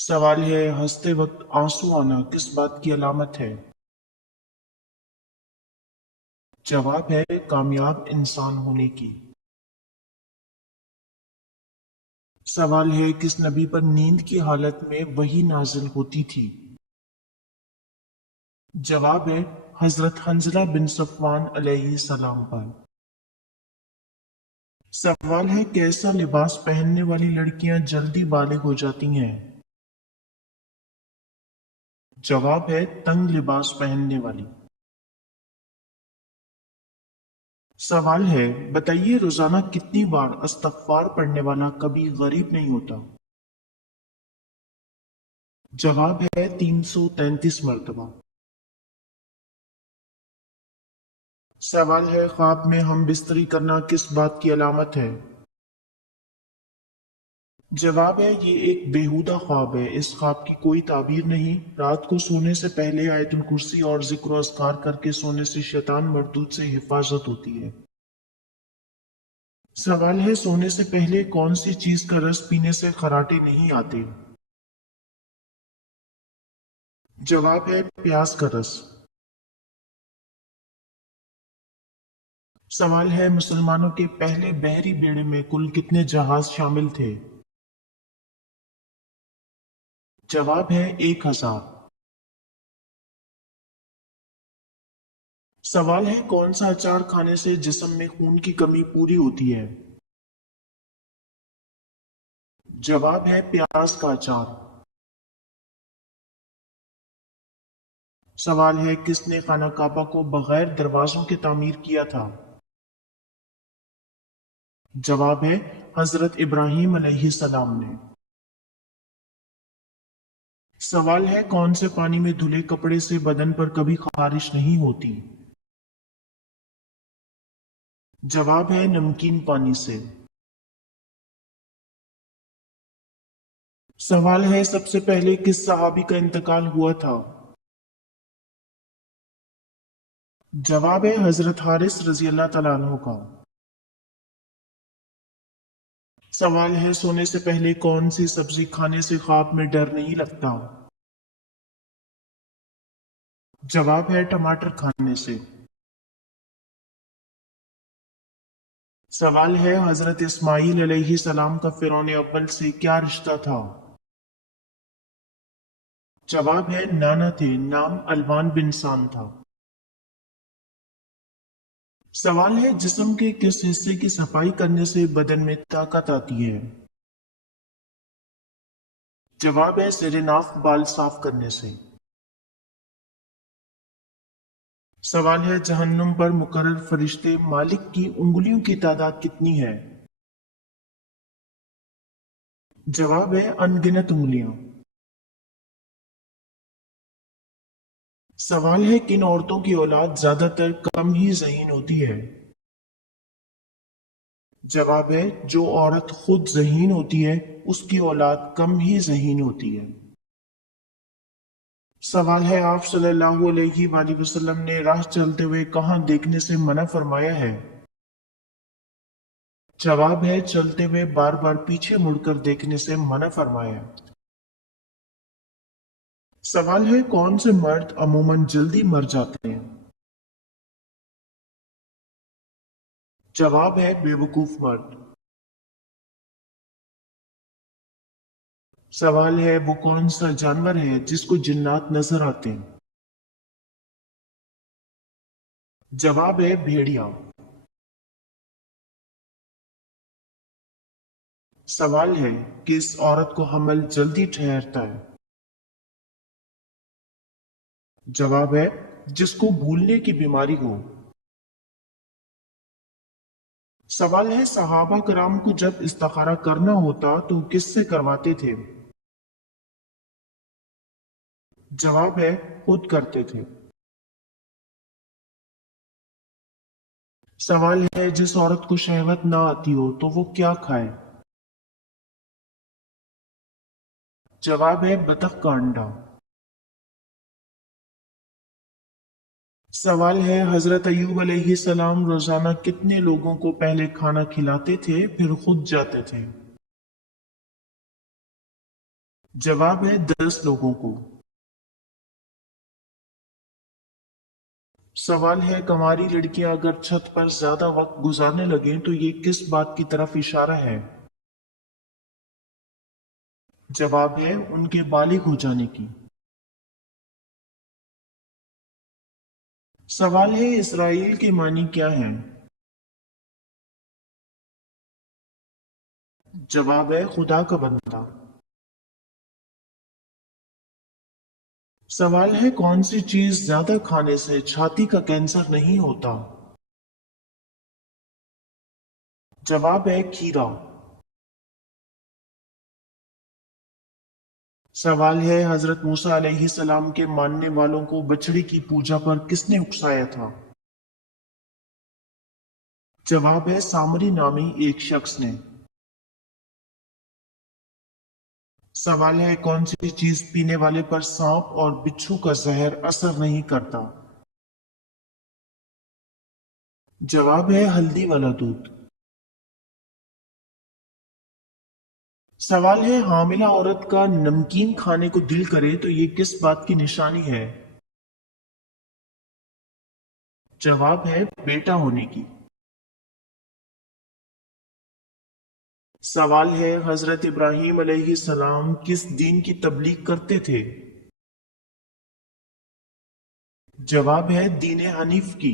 سوال ہے ہنستے وقت آنسو آنا کس بات کی علامت ہے؟ جواب ہے کامیاب انسان ہونے کی۔ سوال ہے کس نبی پر نیند کی حالت میں وحی نازل ہوتی تھی؟ جواب ہے حضرت حنظلہ بن صفوان علیہ السلام پر۔ سوال ہے کیسا لباس پہننے والی لڑکیاں جلدی بالغ ہو جاتی ہیں؟ جواب ہے تنگ لباس پہننے والی۔ سوال ہے بتائیے روزانہ کتنی بار استغفار پڑھنے والا کبھی غریب نہیں ہوتا؟ جواب ہے 333 مرتبہ۔ سوال ہے خواب میں ہم بستری کرنا کس بات کی علامت ہے؟ جواب ہے یہ ایک بیہودہ خواب ہے، اس خواب کی کوئی تعبیر نہیں۔ رات کو سونے سے پہلے آیت الکرسی اور ذکر و اذکار کر کے سونے سے شیطان مردود سے حفاظت ہوتی ہے۔ سوال ہے سونے سے پہلے کون سی چیز کا رس پینے سے خراٹے نہیں آتے؟ جواب ہے پیاز کا رس۔ سوال ہے مسلمانوں کے پہلے بحری بیڑے میں کل کتنے جہاز شامل تھے؟ جواب ہے 1000۔ سوال ہے کون سا اچار کھانے سے جسم میں خون کی کمی پوری ہوتی ہے؟ جواب ہے پیاز کا اچار۔ سوال ہے کس نے خانہ کعبہ کو بغیر دروازوں کے تعمیر کیا تھا؟ جواب ہے حضرت ابراہیم علیہ السلام نے۔ سوال ہے کون سے پانی میں دھلے کپڑے سے بدن پر کبھی خارش نہیں ہوتی؟ جواب ہے نمکین پانی سے۔ سوال ہے سب سے پہلے کس صحابی کا انتقال ہوا تھا؟ جواب ہے حضرت حارث رضی اللہ تعالیٰ عنہ کا۔ سوال ہے سونے سے پہلے کون سی سبزی کھانے سے خواب میں ڈر نہیں لگتا؟ جواب ہے ٹماٹر کھانے سے۔ سوال ہے حضرت اسماعیل علیہ السلام کا فرعون اول سے کیا رشتہ تھا؟ جواب ہے نانا تھے، نام الوان بن سان تھا۔ سوال ہے جسم کے کس حصے کی صفائی کرنے سے بدن میں طاقت آتی ہے؟ جواب ہے سر ناف بال صاف کرنے سے۔ سوال ہے جہنم پر مقرر فرشتے مالک کی انگلیوں کی تعداد کتنی ہے؟ جواب ہے ان گنت انگلیاں۔ سوال ہے کن عورتوں کی اولاد زیادہ تر کم ہی ذہین ہوتی ہے؟ جواب ہے جو عورت خود ذہین ہوتی ہے اس کی اولاد کم ہی ذہین ہوتی ہے۔ سوال ہے آپ صلی اللہ علیہ وآلہ وسلم نے راہ چلتے ہوئے کہاں دیکھنے سے منع فرمایا ہے؟ جواب ہے چلتے ہوئے بار بار پیچھے مڑ کر دیکھنے سے منع فرمایا۔ سوال ہے کون سے مرد عموماً جلدی مر جاتے ہیں؟ جواب ہے بے وقوف مرد۔ سوال ہے وہ کون سا جانور ہے جس کو جنات نظر آتے ہیں؟ جواب ہے بھیڑیا۔ سوال ہے کس عورت کو حمل جلدی ٹھہرتا ہے؟ جواب ہے جس کو بھولنے کی بیماری ہو۔ سوال ہے صحابہ کرام کو جب استخارہ کرنا ہوتا تو کس سے کرواتے تھے؟ جواب ہے خود کرتے تھے۔ سوال ہے جس عورت کو شہوت نہ آتی ہو تو وہ کیا کھائے؟ جواب ہے بطخ کا انڈا۔ سوال ہے حضرت ایوب علیہ السلام روزانہ کتنے لوگوں کو پہلے کھانا کھلاتے تھے پھر خود جاتے تھے؟ जवाब है 10 लोगों को। सवाल है कंवारी लड़कियां अगर छत पर ज्यादा वक्त गुजारने लगें तो ये किस बात की तरफ इशारा है? जवाब है उनके बालिग हो जाने की। सवाल है इसराइल के मानी क्या है? जवाब है खुदा का बंदा। सवाल है कौन सी चीज ज्यादा खाने से छाती का कैंसर नहीं होता? जवाब है खीरा। सवाल है हजरत मूसा अलैहिस्सलाम के मानने वालों को बछड़ी की पूजा पर किसने उकसाया था? जवाब है सामरी नामी एक शख्स ने। सवाल है कौन सी चीज पीने वाले पर सांप और बिच्छू का जहर असर नहीं करता? जवाब है हल्दी वाला दूध। सवाल है हामिला औरत का नमकीन खाने को दिल करे तो ये किस बात की निशानी है? जवाब है बेटा होने की। सवाल है हजरत इब्राहीम अलैहिस्सलाम किस दीन की तबलीग करते थे? जवाब है दीन हनीफ की।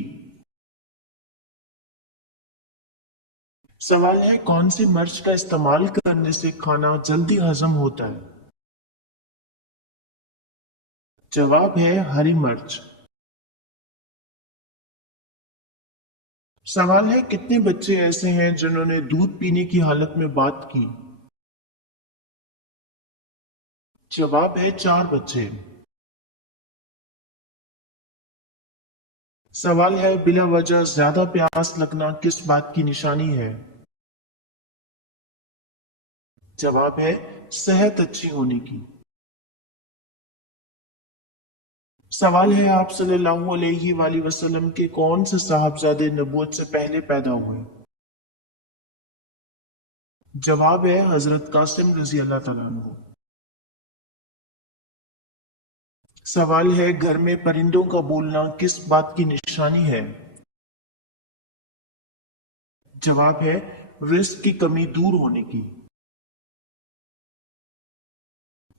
सवाल है कौन सी मिर्च का इस्तेमाल करने से खाना जल्दी हजम होता है? जवाब है हरी मिर्च। सवाल है कितने बच्चे ऐसे हैं जिन्होंने दूध पीने की हालत में बात की? जवाब है 4 बच्चे। सवाल है बिला वजह ज्यादा प्यास लगना किस बात की निशानी है? जवाब है सेहत अच्छी होने की। सवाल है आप सल्लल्लाहु अलैहि वसल्लम के कौन से साहबजादे नबूवत से पहले पैदा हुए? जवाब है हजरत कासिम रजी अल्लाह तआला अन्हु। सवाल है घर में परिंदों का बोलना किस बात की निशानी है? जवाब है रिस्क की कमी दूर होने की।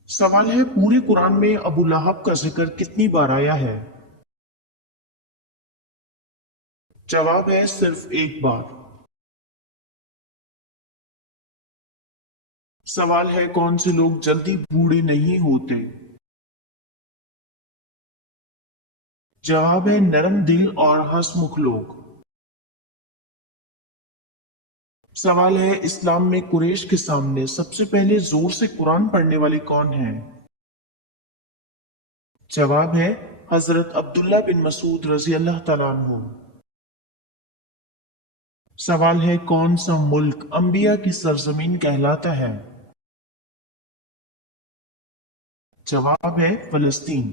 सवाल है पूरे कुरान में अबू लहब का जिक्र कितनी बार आया है? जवाब है सिर्फ एक बार। सवाल है कौन से लोग जल्दी बूढ़े नहीं होते? जवाब है नरम दिल और हंसमुख लोग। सवाल है इस्लाम में कुरैश के सामने सबसे पहले जोर से कुरान पढ़ने वाले कौन हैं? जवाब है हजरत अब्दुल्ला बिन मसूद रजी अल्लाह तआला अन्हु। सवाल है कौन सा मुल्क अंबिया की सरजमीन कहलाता है? जवाब है फलस्तीन।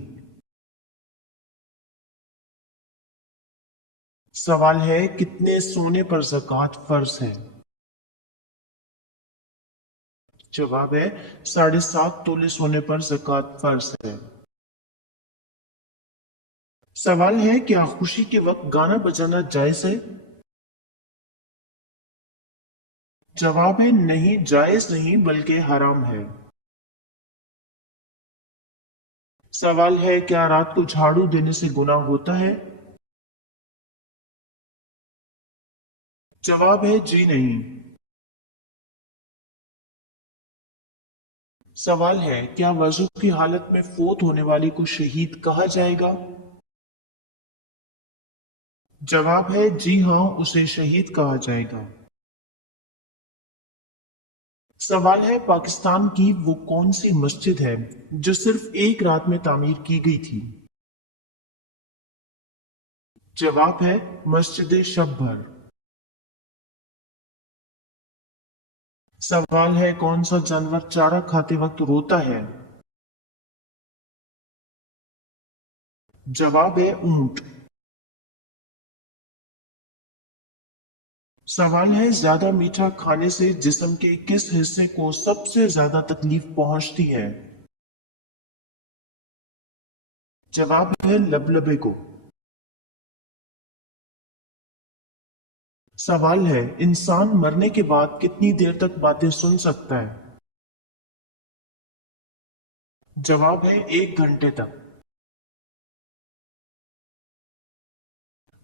सवाल है कितने सोने पर ज़कात फर्ज है? जवाब है 7.5 तोले सोने पर ज़कात फर्ज है। सवाल है क्या खुशी के वक्त गाना बजाना जायज है? जवाब है नहीं जायज नहीं बल्कि हराम है। सवाल है क्या रात को झाड़ू देने से गुनाह होता है? जवाब है जी नहीं। सवाल है क्या वजू की हालत में फोत होने वाले को शहीद कहा जाएगा? जवाब है जी हां उसे शहीद कहा जाएगा। सवाल है पाकिस्तान की वो कौन सी मस्जिद है जो सिर्फ एक रात में तामीर की गई थी? जवाब है मस्जिद शब्बर। सवाल है कौन सा जानवर चारा खाते वक्त रोता है? जवाब है ऊंट। सवाल है ज्यादा मीठा खाने से जिस्म के किस हिस्से को सबसे ज्यादा तकलीफ पहुंचती है? जवाब है लबलबे को। सवाल है, इंसान मरने के बाद कितनी देर तक बातें सुन सकता है? जवाब है 1 घंटे तक।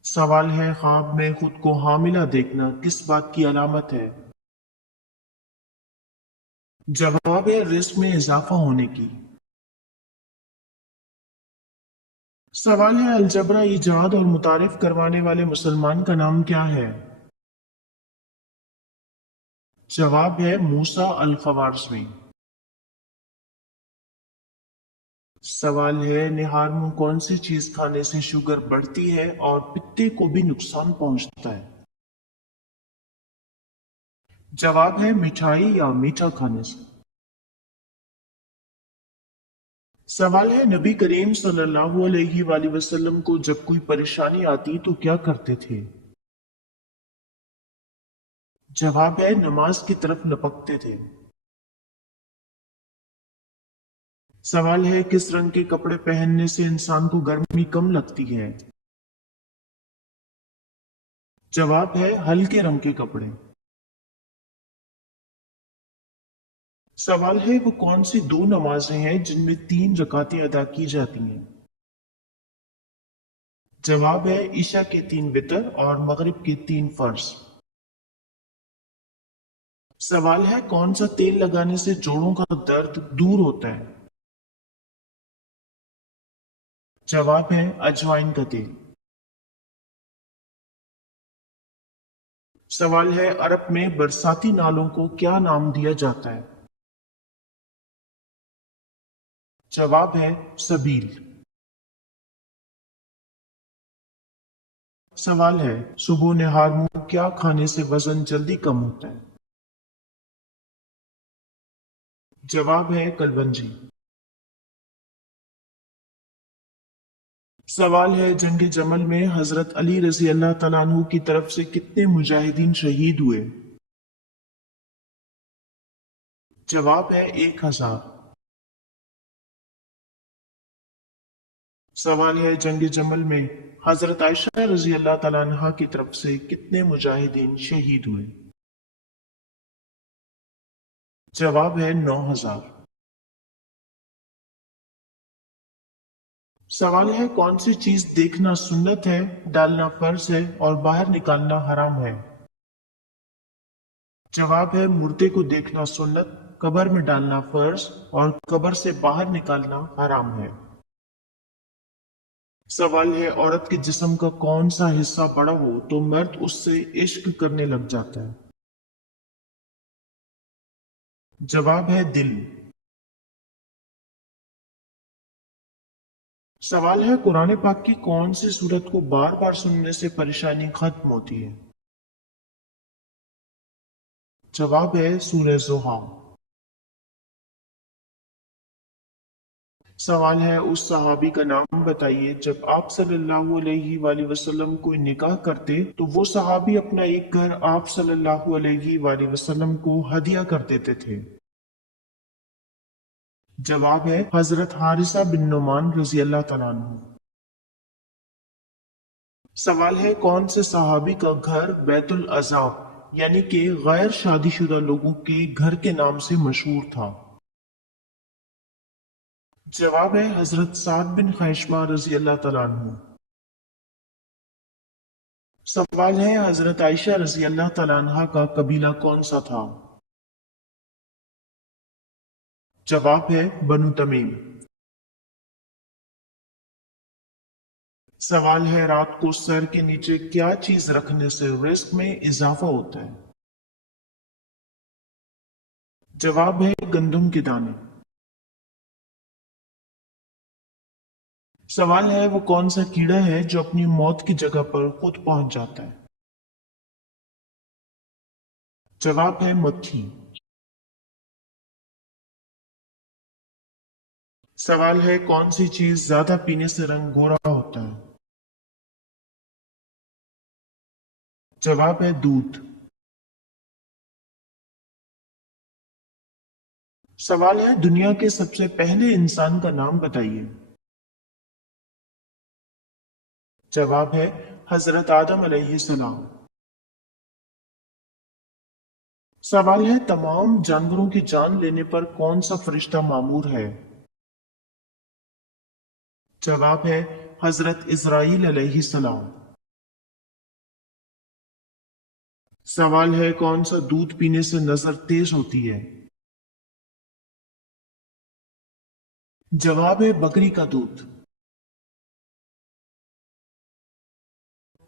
सवाल है, ख्वाब में खुद को हामिला देखना किस बात की अलामत है? जवाब है रिस्क में इजाफा होने की। सवाल है, अलजबरा ईजाद और मुतारिफ करवाने वाले मुसलमान का नाम क्या है? जवाब है मूसा अल खवारज़मी। सवाल है, निहार मुंह कौन सी चीज खाने से शुगर बढ़ती है और पित्ते को भी नुकसान पहुंचता है? जवाब है मिठाई या मीठा खाने से। सवाल है, नबी करीम सल्लल्लाहु अलैहि वसल्लम को जब कोई परेशानी आती तो क्या करते थे? जवाब है नमाज की तरफ लपकते थे। सवाल है, किस रंग के कपड़े पहनने से इंसान को गर्मी कम लगती है? जवाब है हल्के रंग के कपड़े। सवाल है, वो कौन सी दो नमाजें हैं जिनमें 3 रकातें अदा की जाती हैं? जवाब है ईशा के 3 वितर और मगरिब के 3 फर्ज। सवाल है, कौन सा तेल लगाने से जोड़ों का दर्द दूर होता है? जवाब है अजवाइन का तेल। सवाल है, अरब में बरसाती नालों को क्या नाम दिया जाता है? जवाब है सबील। सवाल है, सुबह निहार मुंह क्या खाने से वजन जल्दी कम होता है? जवाब है कलबंजी। सवाल है, जंग जमल में हजरत अली रजी अल्लाह तआला अन्हु की तरफ से कितने मुजाहिदीन शहीद हुए? जवाब है 1000। सवाल है, जंग जमल में हजरत आयशा रजी अल्लाह तआला अन्हा की तरफ से कितने मुजाहिदीन शहीद हुए? जवाब है 9000। सवाल है, कौन सी चीज देखना सुन्नत है, डालना फर्ज है और बाहर निकालना हराम है? जवाब है मुर्दे को देखना सुन्नत, कब्र में डालना फर्ज और कब्र से बाहर निकालना हराम है। सवाल है, औरत के जिस्म का कौन सा हिस्सा बड़ा हो तो मर्द उससे इश्क करने लग जाता है? जवाब है दिल। सवाल है, कुरान पाक की कौन सी सूरत को बार बार सुनने से परेशानी खत्म होती है? जवाब है सूरह ज़ुहा। सवाल है, उस सहाबी का नाम बताइए जब आप सल्लल्लाहु अलैहि वसल्लम कोई निकाह करते तो वो सहाबी अपना एक घर आप सल्लल्लाहु अलैहि वसल्लम को हदिया कर देते थे? जवाब है हजरत हारिसा बिन नुमान रजी अल्लाह तआला अन्हु। सवाल है, कौन से सहाबी का घर बैतुल अजाब यानी कि गैर शादीशुदा लोगों के घर के नाम से मशहूर था? जवाब है हजरत साद बिन खैशमा रजी अल्लाह तआला अन्हु। सवाल है, हजरत आयशा रजी अल्लाह तआला अन्हा का कबीला कौन सा था? जवाब है बनु तमीम। सवाल है, रात को सर के नीचे क्या चीज रखने से रिस्क में इजाफा होता है? जवाब है गंदम के दाने। सवाल है, वो कौन सा कीड़ा है जो अपनी मौत की जगह पर खुद पहुंच जाता है? जवाब है मक्खी। सवाल है, कौन सी चीज ज्यादा पीने से रंग गोरा होता है? जवाब है दूध। सवाल है, दुनिया के सबसे पहले इंसान का नाम बताइए। جواب ہے حضرت آدم علیہ السلام۔ سوال ہے تمام جانوروں کی جان لینے پر کون سا فرشتہ مامور ہے؟ جواب ہے حضرت اسرائیل علیہ السلام۔ سوال ہے کون سا دودھ پینے سے نظر تیز ہوتی ہے؟ جواب ہے بکری کا دودھ۔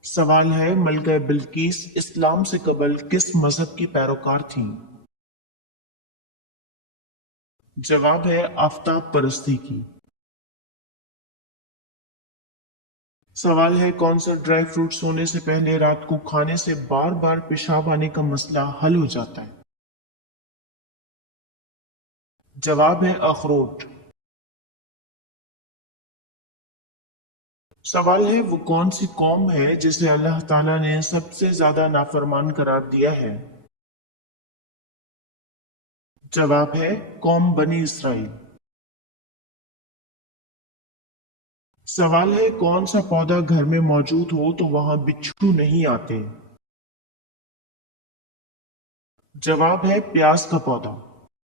سوال ہے ملکہ بلقیس اسلام سے قبل کس مذہب کی پیروکار تھیں؟ جواب ہے آفتاب پرستی کی۔ سوال ہے کون سا ڈرائی فروٹ سونے سے پہلے رات کو کھانے سے بار بار پیشاب آنے کا مسئلہ حل ہو جاتا ہے؟ جواب ہے اخروٹ۔ سوال ہے وہ کون سی قوم ہے جسے اللہ تعالیٰ نے سب سے زیادہ نافرمان قرار دیا ہے؟ جواب ہے قوم بنی اسرائیل۔ سوال ہے کون سا پودا گھر میں موجود ہو تو وہاں بچھو نہیں آتے؟ جواب ہے پیاز کا پودا۔